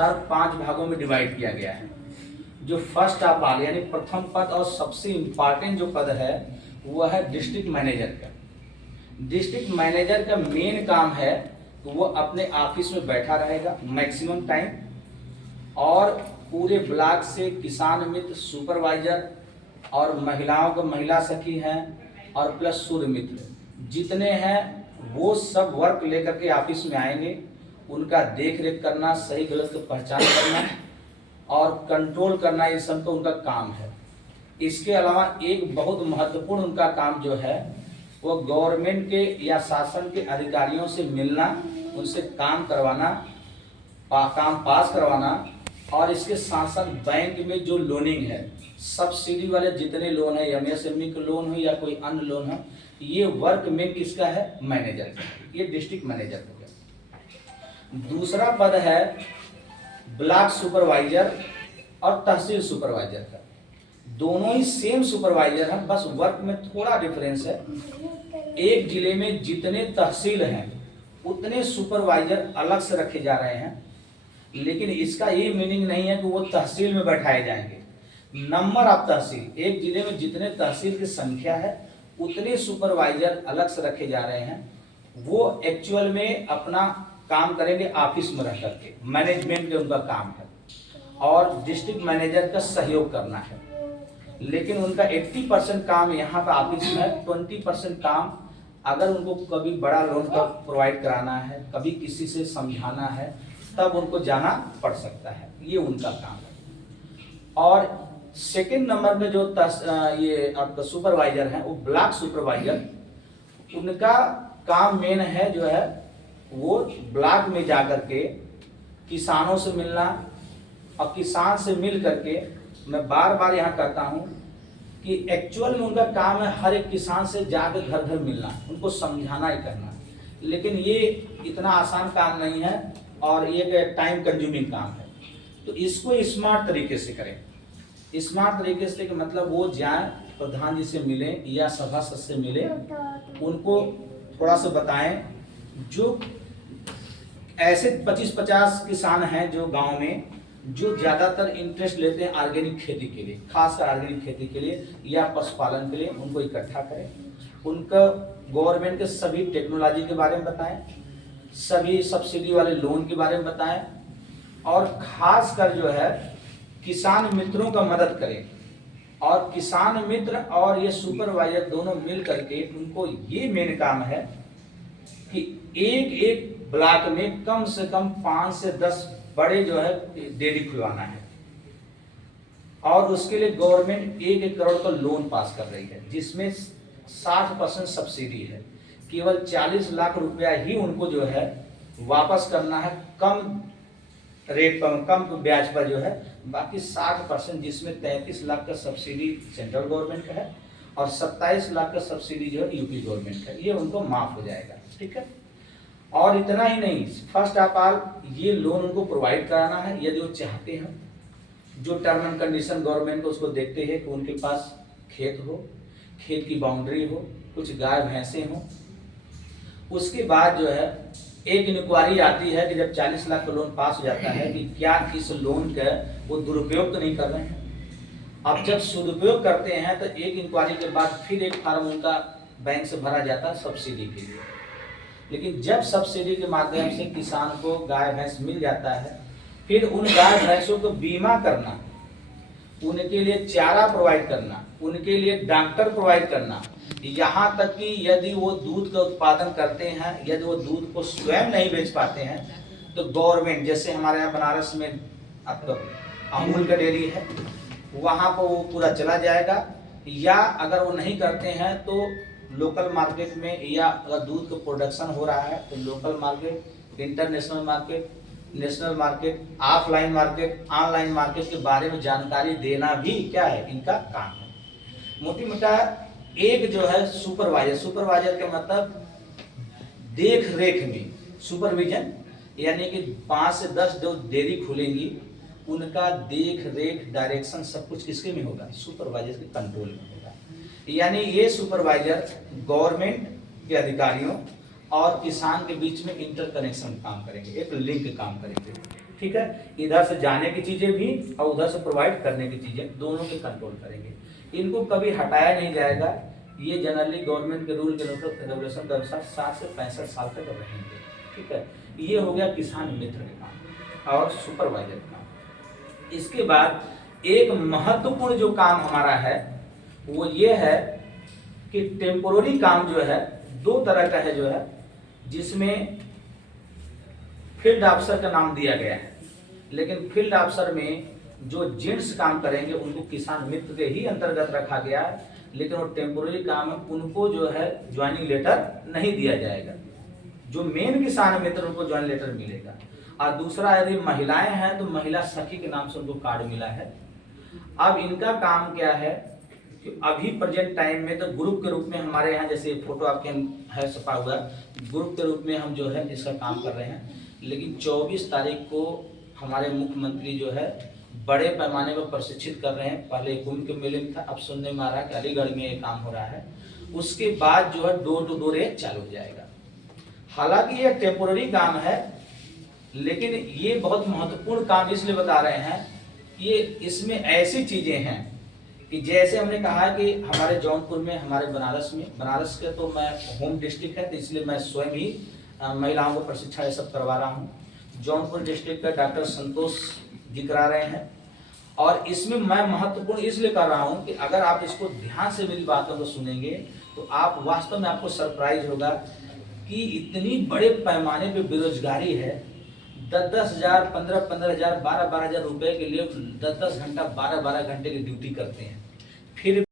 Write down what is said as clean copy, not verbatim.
अनुसार 5 भागों में डिवाइड किया गया है। जो फर्स्ट ऑफ ऑल यानी प्रथम पद और सबसे इम्पॉर्टेंट जो पद है वह है डिस्ट्रिक्ट मैनेजर का। डिस्ट्रिक्ट मैनेजर का मेन काम है कि वो अपने ऑफिस में बैठा रहेगा मैक्सिमम टाइम, और पूरे ब्लॉक से किसान मित्र, सुपरवाइजर और महिलाओं को महिला सखी हैं और प्लस सूर्य मित्र जितने हैं वो सब वर्क लेकर के ऑफिस में आएंगे। उनका देख रेख करना, सही गलत को पहचान करना और कंट्रोल करना, ये सब तो उनका काम है। इसके अलावा एक बहुत महत्वपूर्ण उनका काम जो है वो गवर्नमेंट के या शासन के अधिकारियों से मिलना, उनसे काम करवाना, काम पास करवाना, और इसके साथ साथ बैंक में जो लोनिंग है, सब्सिडी वाले जितने लोन है, एमएसएमई का लोन हो या कोई अन्य लोन हो, ये वर्क में किसका है? मैनेजर का। ये डिस्ट्रिक्ट मैनेजर हो गया। दूसरा पद है ब्लॉक सुपरवाइजर और तहसील सुपरवाइजर का। दोनों ही सेम सुपरवाइजर हैं, बस वर्क में थोड़ा डिफरेंस है। एक जिले में जितने तहसील हैं उतने सुपरवाइजर अलग से रखे जा रहे हैं, लेकिन इसका ये मीनिंग नहीं है कि वो तहसील में बैठाए जाएंगे। नंबर ऑफ तहसील, एक जिले में जितने तहसील की संख्या है उतने सुपरवाइजर अलग से रखे जा रहे हैं। वो एक्चुअल में अपना काम करेंगे ऑफिस में रह करके, मैनेजमेंट के उनका काम है और डिस्ट्रिक्ट मैनेजर का सहयोग करना है। लेकिन उनका 80% काम यहाँ पर ऑफिस में, 20% काम अगर उनको कभी बड़ा लोन का प्रोवाइड कराना है, कभी किसी से समझाना है, तब उनको जाना पड़ सकता है। ये उनका काम है। और सेकंड नंबर में जो ये आपका सुपरवाइजर है वो ब्लॉक सुपरवाइजर, उनका काम मेन है जो है वो ब्लॉक में जाकर के किसानों से मिलना, और किसान से मिल करके, मैं बार बार यहाँ कहता हूँ कि एक्चुअल में उनका काम है हर एक किसान से जाकर घर घर मिलना, उनको समझाना ही करना। लेकिन ये इतना आसान काम नहीं है और ये टाइम कंज्यूमिंग काम है। तो इसको स्मार्ट तरीके से करें। स्मार्ट तरीके से कि मतलब वो जाएं, प्रधान जी से मिलें या सभासद से मिलें, उनको थोड़ा सा बताएं। जो ऐसे 25-50 किसान हैं जो गांव में जो ज़्यादातर इंटरेस्ट लेते हैं ऑर्गेनिक खेती के लिए, खासकर ऑर्गेनिक खेती के लिए या पशुपालन के लिए, उनको इकट्ठा करें। उनका गवर्नमेंट के सभी टेक्नोलॉजी के बारे में बताएं, सभी सब्सिडी वाले लोन के बारे में बताएं, और खासकर जो है किसान मित्रों का मदद करें। और किसान मित्र और ये सुपरवाइजर दोनों मिल करके उनको ये मेन काम है कि एक एक ब्लॉक में कम से कम 5 से 10 बड़े जो है डेयरी खुलवाना है। और उसके लिए गवर्नमेंट 1-1 करोड़ का लोन पास कर रही है, जिसमें 60% सब्सिडी है। केवल 40 लाख रुपया ही उनको जो है वापस करना है, कम रेट पर, कम ब्याज पर जो है। बाकी 60%, जिसमें 33 लाख का सब्सिडी सेंट्रल गवर्नमेंट का है और 27 लाख का सब्सिडी जो है यूपी गवर्नमेंट का, ये उनको माफ हो जाएगा। ठीक है। और इतना ही नहीं, फर्स्ट ऑफ ऑल ये लोन उनको प्रोवाइड कराना है यदि वो चाहते हैं। जो टर्म एंड कंडीशन गवर्नमेंट को उसको देखते हैं कि उनके पास खेत हो, खेत की बाउंड्री हो, कुछ गाय भैंसे हो। उसके बाद जो है एक इंक्वायरी आती है कि जब 40 लाख का लोन पास हो जाता है कि क्या इस लोन का वो दुरुपयोग तो नहीं कर रहे हैं। अब जब सदुपयोग करते हैं तो एक इंक्वायरी के बाद फिर एक फार्म उनका बैंक से भरा जाता है सब्सिडी के लिए। लेकिन जब सब्सिडी के माध्यम से किसान को गाय भैंस मिल जाता है, फिर उन गाय भैंसों को बीमा करना, उनके लिए चारा प्रोवाइड करना, उनके लिए डॉक्टर प्रोवाइड करना, यहाँ तक कि यदि वो दूध का उत्पादन करते हैं, यदि वो दूध को स्वयं नहीं बेच पाते हैं तो गवर्नमेंट, जैसे हमारे यहाँ बनारस में आपका अमूल का डेयरी है, वहाँ पर वो पूरा चला जाएगा। या अगर वो नहीं करते हैं तो लोकल मार्केट में, या अगर दूध का प्रोडक्शन हो रहा है तो local market, international market, national market, offline market, online market के बारे में जानकारी देना भी क्या है, इनका काम है। मोटी मोटा एक जो है सुपरवाइजर का मतलब देख रेख में, सुपरविजन, यानी कि 5 से 10 जो डेयरी खुलेंगी उनका देख रेख, डायरेक्शन सब कुछ किसके में होगा? सुपरवाइजर के कंट्रोल में होगा। यानी ये सुपरवाइजर गवर्नमेंट के अधिकारियों और किसान के बीच में इंटरकनेक्शन काम करेंगे, एक लिंक काम करेंगे। ठीक है, इधर से जाने की चीजें भी और उधर से प्रोवाइड करने की चीजें, दोनों के कंट्रोल करेंगे। इनको कभी हटाया नहीं जाएगा। ये जनरली गवर्नमेंट के रूल के रेगुलेशन के अनुसार 60 से 65 साल तक रहेंगे। ठीक है, ये हो गया किसान मित्र का काम और सुपरवाइजर काम। इसके बाद एक महत्वपूर्ण जो काम हमारा है वो ये है कि टेम्पोररी काम जो है दो तरह का है, जो है जिसमें फील्ड ऑफिसर का नाम दिया गया है, लेकिन फील्ड ऑफिसर में जो जेंट्स काम करेंगे उनको किसान मित्र के ही अंतर्गत रखा गया है, लेकिन वो टेम्पोररी काम है, उनको जो है ज्वाइनिंग लेटर नहीं दिया जाएगा। जो मेन किसान मित्र उनको ज्वाइनिंग लेटर मिलेगा। और दूसरा यदि महिलाएं हैं तो महिला सखी के नाम से उनको कार्ड मिला है। अब इनका काम क्या है कि अभी प्रेजेंट टाइम में तो ग्रुप के रूप में हमारे यहाँ, जैसे फोटो आपके है छपा हुआ, ग्रुप के रूप में हम जो है इसका काम कर रहे हैं। लेकिन 24 तारीख को हमारे मुख्यमंत्री जो है बड़े पैमाने पर प्रशिक्षित कर रहे हैं। पहले कुंभ के मेले में था, अब सुनने में आ रहा है कि अलीगढ़ में ये काम हो रहा है। उसके बाद जो है डोर टू डोर ये चालू हो जाएगा। हालांकि ये टेम्पोररी काम है, लेकिन ये बहुत महत्वपूर्ण काम इसलिए बता रहे हैं, ये इसमें ऐसी चीजें हैं कि जैसे हमने कहा कि हमारे जौनपुर में, हमारे बनारस के तो मैं होम डिस्ट्रिक्ट है, तो इसलिए मैं स्वयं ही महिलाओं को प्रशिक्षण ये सब करवा रहा हूँ। जौनपुर डिस्ट्रिक्ट का डॉक्टर संतोष जी करा रहे हैं। और इसमें मैं महत्वपूर्ण इसलिए कर रहा हूँ कि अगर आप इसको ध्यान से मेरी बातों को सुनेंगे तो आप वास्तव में आपको सरप्राइज होगा कि इतनी बड़े पैमाने पे बेरोजगारी है। 10-10 हज़ार, 15-15 हज़ार, 12-12 हज़ार रुपए के लिए 10-10 घंटा, 12-12 घंटे की ड्यूटी करते हैं, फिर